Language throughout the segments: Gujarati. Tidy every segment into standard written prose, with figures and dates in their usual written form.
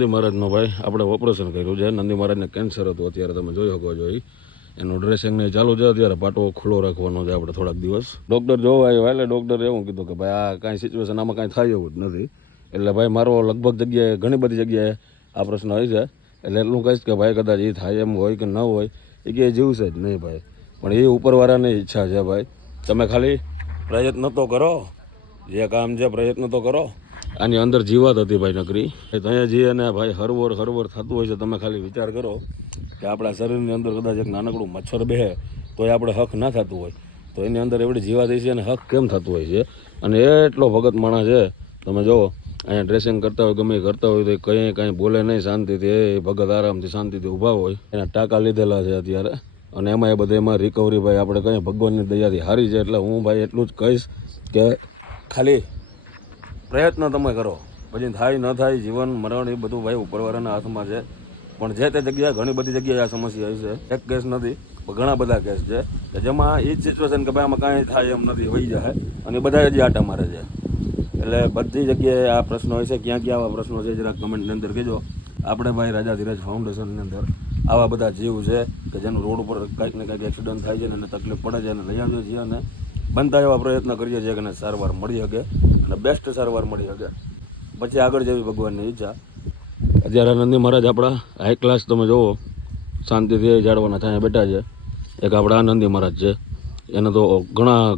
નંદી મહારાજનો ભાઈ આપણે ઓપરેશન કર્યું છે. નંદી મહારાજને કેન્સર હતું, અત્યારે તમે જોઈ શકો છો. એનું ડ્રેસિંગ ને ચાલુ છે. અત્યારે પાટો ખુલ્લો રાખવાનો છે આપણે થોડાક દિવસ. ડૉક્ટર જોવા આવ્યો એટલે ડૉક્ટરે એવું કીધું કે ભાઈ આ કાંઈ સિચ્યુએશન આમાં કાંઈ થાય એવું જ નથી. એટલે ભાઈ મારો લગભગ જગ્યાએ ઘણી બધી જગ્યાએ આ પ્રશ્ન હોય છે. એટલે એટલું કહીશ કે ભાઈ કદાચ એ થાય એમ હોય કે ન હોય એ કે જીવશે જ નહીં ભાઈ. પણ એ ઉપરવાળાની ઈચ્છા છે ભાઈ. તમે ખાલી પ્રયત્ન તો કરો, જે કામ છે પ્રયત્ન તો કરો. આની અંદર જીવાત હતી ભાઈ નકરી. ત્યાં જઈએ અને ભાઈ હરવર થતું હોય છે. તમે ખાલી વિચાર કરો કે આપણા શરીરની અંદર કદાચ એક નાનકડું મચ્છર બેહે તો એ આપણે હક ના થતું હોય, તો એની અંદર એવડી જીવાત છે અને હક કેમ થતું હોય છે. અને એટલો ભગત માણસ છે. તમે જુઓ અહીંયા ડ્રેસિંગ કરતા હોય, ગમે કરતા હોય તો કંઈ બોલે નહીં, શાંતિથી એ ભગત આરામથી શાંતિથી ઊભા હોય. એના ટાંકા લીધેલા છે અત્યારે. અને એમાં એ બધા એમાં રિકવરી ભાઈ આપણે કંઈ ભગવાનની દયાથી હારી છે. એટલે હું ભાઈ એટલું જ કહીશ કે ખાલી પ્રયત્ન તમે કરો, પછી થાય ન થાય જીવન મરણ એ બધું ભાઈ ઉપરવાળાના હાથમાં છે. પણ જે તે જગ્યાએ ઘણી બધી જગ્યાએ આ સમસ્યા છે. એક કેસ નથી પણ ઘણા બધા કેસ છે કે જેમાં એ જ સિચ્યુએશન કે ભાઈ આમાં કાંઈ થાય એમ નથી, વહી જાય અને બધા હજી આટા મારે છે. એટલે બધી જગ્યાએ આ પ્રશ્નો હોય છે. ક્યાં ક્યાં આવા પ્રશ્નો છે જરાક કમેન્ટની અંદર કહેજો. આપણે ભાઈ રાજા ધીરજ ફાઉન્ડેશનની અંદર આવા બધા જીવ છે કે જેનું રોડ ઉપર કંઈક ને કંઈક એક્સિડન્ટ થાય છે અને તકલીફ પડે છે અને લઈ આવીએ છીએ અને બનતા એવા પ્રયત્ન કરીએ છીએ કે એને સારવાર મળી શકે અને બેસ્ટ સારવાર મળી શકે. પછી આગળ જેવી ભગવાનની ઈચ્છા. અત્યારે નંદી મહારાજ આપણા હાઈ ક્લાસ તમે જુઓ શાંતિથી ઝાડવાના છાંયા બેઠા છે. એક આપણા નંદી મહારાજ છે, એને તો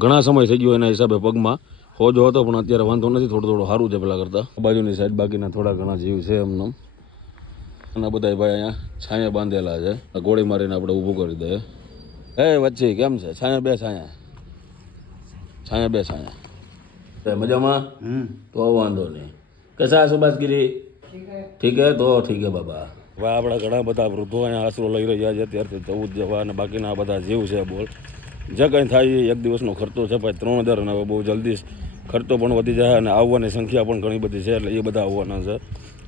ઘણા સમય થઈ ગયો એના હિસાબે પગમાં હોજો હતો, પણ અત્યારે વાંધો નથી, થોડું સારું છે પેલા કરતાં. બાજુની સાઈડ બાકીના થોડા ઘણા જીવ છે એમને. અને બધા ભાઈ અહીંયા છાંયા બાંધેલા છે. ગોળી મારીને આપણે ઊભું કરી દઈએ. હે વચ્ચે કેમ છે? છાંયા બે છાંયા મજામાં? તો વાંધો નહીં. कैसा है सुभाषगिरी? ठीक है तो ठीक है બાબા. હવે આપણા ઘણા બધા વૃદ્ધો અહીંયા આશરો લઈ રહ્યા છે અત્યારથી 14 જેવા, અને બાકીના બધા જીવ છે. બોલ જે કંઈ થાય એક દિવસનો ખર્ચો છે ભાઈ 3000, અને હવે બહુ જલ્દી ખર્ચો પણ વધી જાય અને આવવાની સંખ્યા પણ ઘણી બધી છે. એટલે એ બધા આવવાના છે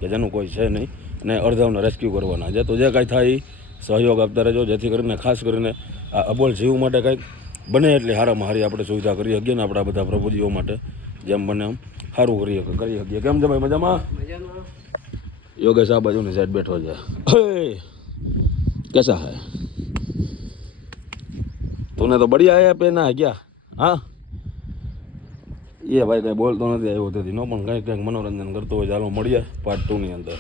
કે જેનું કોઈ છે નહીં, અને અડધાઓને રેસ્ક્યુ કરવાના છે. તો જે કાંઈ થાય સહયોગ આપતા રહેજો, જેથી કરીને ખાસ કરીને આ અબોલ જીવ માટે કંઈક બને એટલી સારામાં સારી આપણે સુવિધા કરી શકીએ ને આપણા બધા પ્રભુજીઓ માટે જેમ બને એમ સારું કરી શકીએ. કેમ છે ભાઈ? મજામાં? योगेश आ बाजू ની સાઈડ બેઠો છે. कैसा है? तूने तो बढ़िया है पहना है क्या? हाँ એ ભાઈ કંઈ બોલતો નથી આવ્યો તેથી નો, પણ કંઈક મનોરંજન કરતો હોય. ચાલો મળીએ પાર્ટ 2 ની અંદર.